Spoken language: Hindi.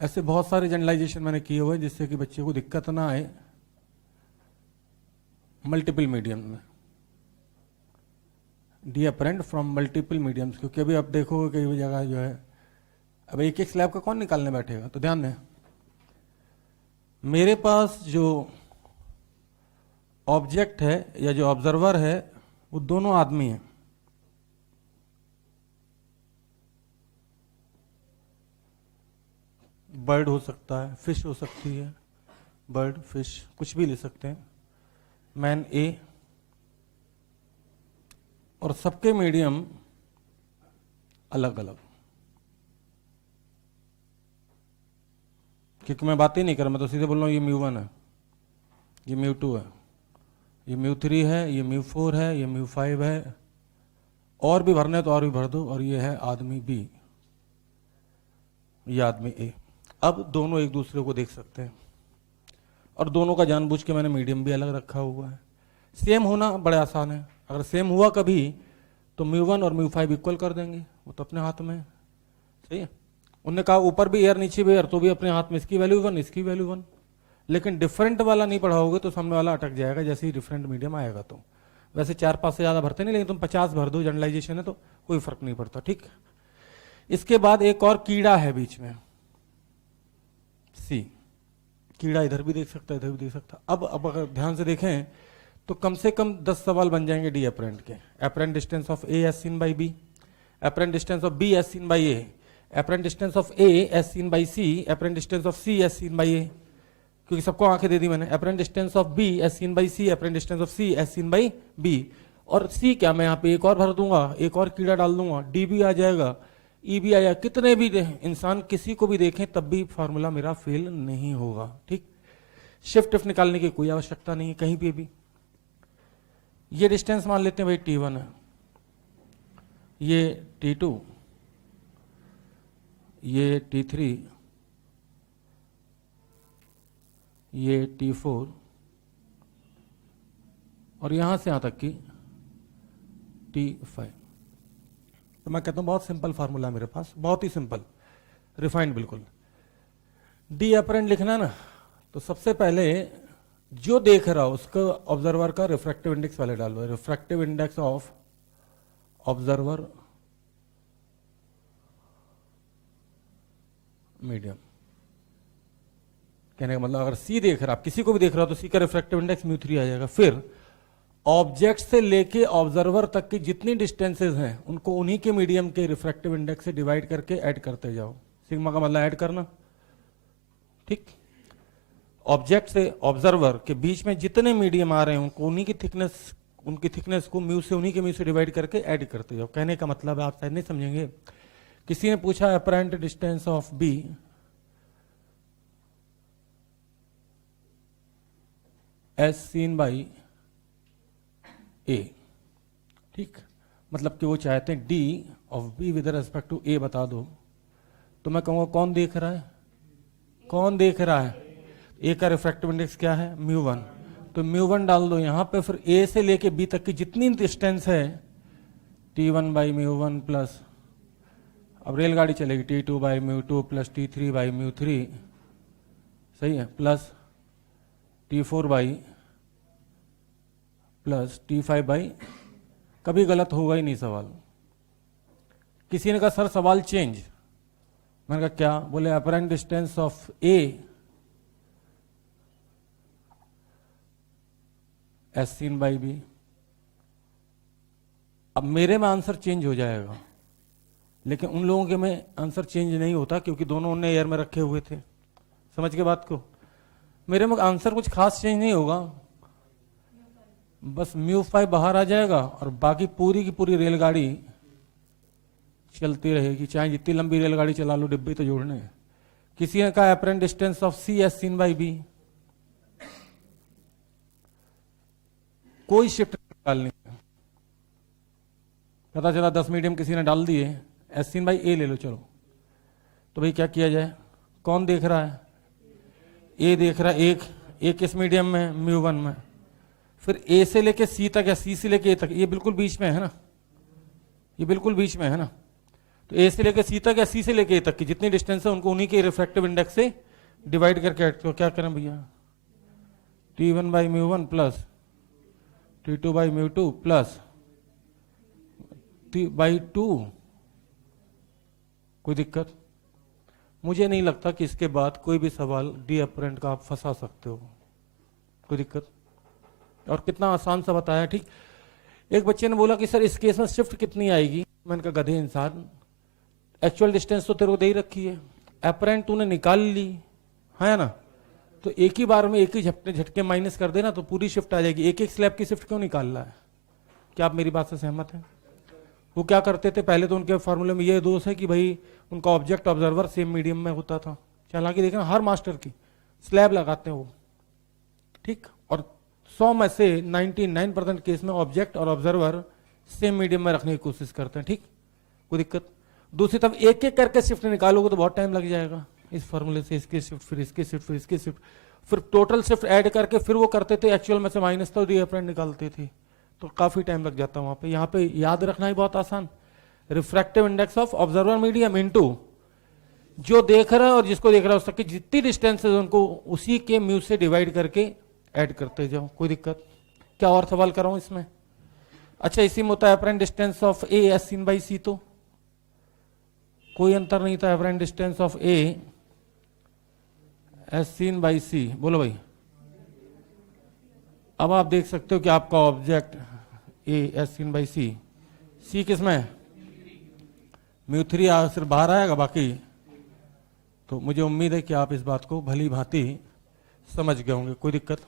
ऐसे बहुत सारे जनरलाइजेशन मैंने किए हुए हैं जिससे कि बच्चे को दिक्कत ना आए मल्टीपल मीडियम में, D apparent from multiple mediums. क्योंकि अभी आप देखोगे कई जगह जो है, अब एक एक स्लैब का कौन निकालने बैठेगा। तो ध्यान दें, मेरे पास जो ऑब्जेक्ट है या जो ऑब्जर्वर है वो दोनों आदमी हैं। बर्ड हो सकता है, फिश हो सकती है, बर्ड फिश कुछ भी ले सकते हैं, मैन ए, और सबके मीडियम अलग अलग। क्योंकि मैं बात ही नहीं कर रहा, मैं तो सीधे बोल रहा हूँ ये म्यू1 है, ये म्यू2 है, ये म्यू3 है, ये म्यू4 है, ये म्यू5 है, और भी भरने तो और भी भर दो, और ये है आदमी बी, ये आदमी ए। अब दोनों एक दूसरे को देख सकते हैं, और दोनों का जानबूझ के मैंने मीडियम भी अलग रखा हुआ है। सेम होना बड़ा आसान है, अगर सेम हुआ कभी तो म्यू1 और म्यू5 इक्वल कर देंगे, वो तो अपने हाथ में है। सही है, उनने कहा ऊपर भी एयर नीचे भी एयर, तो भी अपने हाथ में, इसकी वैल्यू 1 इसकी वैल्यू 1। लेकिन डिफरेंट वाला नहीं पढ़ाओगे तो सामने वाला अटक जाएगा जैसे ही डिफरेंट मीडियम आएगा। तो वैसे 4-5 से ज़्यादा भरते नहीं, लेकिन तुम 50 भर दो, जनरलाइजेशन है तो कोई फर्क नहीं पड़ता। ठीक, इसके बाद एक और कीड़ा है बीच में, सी। कीड़ा इधर भी देख सकता है, इधर भी देख सकता है। अब अगर ध्यान से देखें तो कम से कम 10 सवाल बन जाएंगे डी अपरेंट के। Apparent distance of A as seen by B, apparent distance of B as seen by A, apparent distance of A as seen by C, apparent distance of C as seen by A, क्योंकि सबको आंखें दे दी मैंने। Apparent distance of B as seen by C, apparent distance of C as seen by B. और सी क्या, मैं यहाँ पे एक और भर दूंगा, एक और कीड़ा डाल दूंगा, डी भी आ जाएगा, ई भी आया। कितने भी इंसान किसी को भी देखें तब भी फार्मूला मेरा फेल नहीं होगा। ठीक, शिफ्ट इफ निकालने की कोई आवश्यकता नहीं है कहीं पे भी। ये डिस्टेंस मान लेते हैं भाई T1 है, ये T2, ये T3, ये T4, और यहां से यहां तक की T5। तो मैं कहता हूं बहुत सिंपल फार्मूला है मेरे पास, बहुत ही सिंपल, रिफाइंड बिल्कुल। डी अपरेंट लिखना ना, तो सबसे पहले जो देख रहा हो उसका ऑब्जर्वर का रिफ्रैक्टिव इंडेक्स पहले डालो। Refractive index of observer medium, कहने का मतलब अगर सी देख रहा, आप किसी को भी देख रहा हो तो सी का रिफ्रैक्टिव इंडेक्स म्यू3 आ जाएगा। फिर ऑब्जेक्ट से लेके ऑब्जर्वर तक की जितनी डिस्टेंसेज हैं उनको उन्हीं के मीडियम के रिफ्रैक्टिव इंडेक्स से डिवाइड करके ऐड करते जाओ। सिग्मा का मतलब ऐड करना। ठीक, ऑब्जेक्ट से ऑब्जर्वर के बीच में जितने मीडियम आ रहे हैं उनको उन्हीं की थिकनेस, उनकी थिकनेस को म्यू से, उन्हीं के म्यू से डिवाइड करके ऐड करते जाओ। कहने का मतलब है, आप शायद नहीं समझेंगे, किसी ने पूछा apparent distance of B as seen by A. ठीक, मतलब कि वो चाहते हैं D of B with respect to A बता दो। तो मैं कहूंगा कौन देख रहा है, कौन देख रहा है, ए का रिफ्रैक्टिव इंडेक्स क्या है म्यू1, तो म्यू1 डाल दो यहां पे। फिर ए से लेके बी तक की जितनी डिस्टेंस है T1 बाई म्यू1 प्लस, अब रेलगाड़ी चलेगी T2 बाई म्यू2 प्लस T3 बाई म्यू3, सही है, plus T4 by plus T5 by, कभी गलत होगा ही नहीं सवाल। किसी ने कहा सर सवाल चेंज, मैंने कहा क्या, बोले apparent distance of A as seen by B. अब मेरे में आंसर चेंज हो जाएगा, लेकिन उन लोगों के में आंसर चेंज नहीं होता क्योंकि दोनों उन्हें एयर में रखे हुए थे। समझ के बात को, मेरे में आंसर कुछ खास चेंज नहीं होगा, बस म्यू5 बाहर आ जाएगा और बाकी पूरी की पूरी रेलगाड़ी चलती रहेगी, चाहे जितनी लंबी रेलगाड़ी चला लो, डिब्बे तो जोड़ने हैं। किसी ने कहा apparent distance of C as seen by B, कोई शिफ्ट निकालनी है, पता चला 10 मीडियम किसी ने डाल दिए, एज सीन बाई ए ले लो चलो। तो भाई क्या किया जाए, कौन देख रहा है, ए देख रहा है, एक किस मीडियम में म्यू1 में, फिर ए से लेके सी तक या सी से लेके ए तक, ये बिल्कुल बीच में है ना, ये बिल्कुल बीच में है ना, तो ए से लेकर सी तक या सी से लेकर ए तक की जितनी डिस्टेंस है उनको उन्हीं के रिफ्रैक्टिव इंडेक्स से डिवाइड करके ऐड करो। क्या करें भैया, T1 by mu one plus T2 by mu two plus T by two. कोई दिक्कत? मुझे नहीं लगता कि इसके बाद कोई भी सवाल डी अपरेंट का आप फंसा सकते हो। कोई दिक्कत? और कितना आसान सा बताया। ठीक, एक बच्चे ने बोला कि सर इस केस में शिफ्ट कितनी आएगी। मैंने कहा गधे इंसान, एक्चुअल डिस्टेंस तो तेरे को दे ही रखी है, अपरेंट तूने निकाल ली है ना, तो एक ही बार में एक ही झटके माइनस कर देना तो पूरी शिफ्ट आ जाएगी। एक एक स्लैब की शिफ्ट क्यों निकाल रहा है? क्या आप मेरी बात से सहमत हैं? वो क्या करते थे पहले, तो उनके फॉर्मूले में ये दोष है कि भाई उनका ऑब्जेक्ट ऑब्जर्वर सेम मीडियम में होता था। हालांकि देखना हर मास्टर की स्लैब लगाते हैं वो, ठीक, और 100 में से 99% केस में ऑब्जेक्ट और ऑब्जर्वर सेम मीडियम में रखने की कोशिश करते हैं। ठीक, कोई दिक्कत? दूसरी तरफ एक एक करके शिफ्ट निकालोगे तो बहुत टाइम लग जाएगा। इस फॉर्मूले से इसकी शिफ्ट, फिर इसकी शिफ्ट, फिर इसकी शिफ्ट, फिर टोटल शिफ्ट ऐड करके फिर वो करते थे एक्चुअल में से माइनस तो डी अपरेंट निकालते थे, तो काफी टाइम लग जाता वहां पे। यहाँ पे याद रखना ही बहुत आसान, refractive index of observer medium into जो देख रहा है और जिसको देख रहा है उस तक की जितनी डिस्टेंस है उनको उसी के म्यू से डिवाइड करके ऐड करते जाओ। कोई दिक्कत? क्या और सवाल कराऊं इसमें? अच्छा, इसी में होता है apparent distance of A as seen by C, तो कोई अंतर नहीं था। Apparent distance of A as seen by C, बोलो भाई। अब आप देख सकते हो कि आपका object A as seen by C, C किसमें? म्यू थ्री सिर्फ बाहर आएगा, बाकी तो मुझे उम्मीद है कि आप इस बात को भली भांति समझ गए होंगे। कोई दिक्कत?